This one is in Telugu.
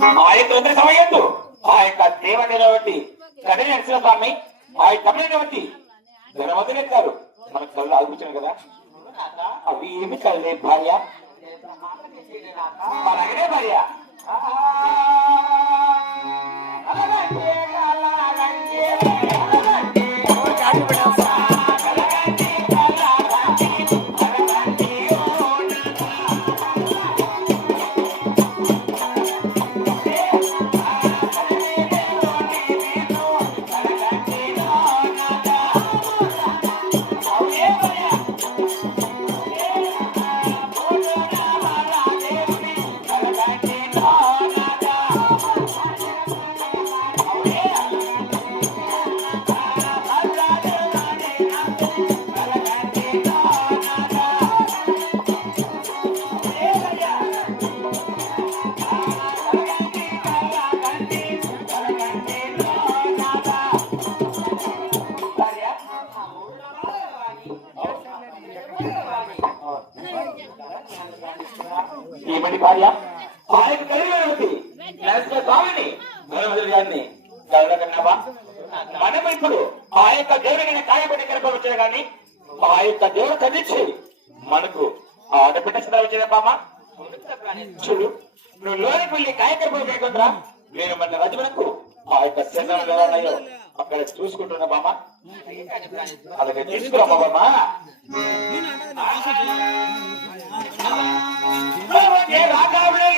ఆ యొక్క సమయంలో ఆ యొక్క దేవతైనటువంటి కఠిన నరసింహ స్వామి ఆ యొక్క కఠినటువంటి ధనవంతులే గారు మనకు కళ్ళు ఆగుతున్నాయి కదా అవి ఏమి కలలే భార్య అలాగనే భార్య ఏమని భార్య ఆ యొక్క కలిగినటువంటి నరసింహ స్వామిని ధనవంతుడి గారిని కన్నావా మనం ఇప్పుడు ఆ యొక్క దేవుడిని కాయపడి కనపడవచ్చు కానీ ఆ యొక్క దేవుడు కదిలించి మనకు ఆడబిడ్డ సదా వచ్చిన బామా చూడు నువ్వు లోనికి వెళ్ళి కాయకరిపోకుండా నేను మన రజునకు ఆ యొక్క శరణంలో ఉన్నాయో అక్కడ చూసుకుంటున్నా బామా అలాగే తీసుకురా బామా రాఘవుడే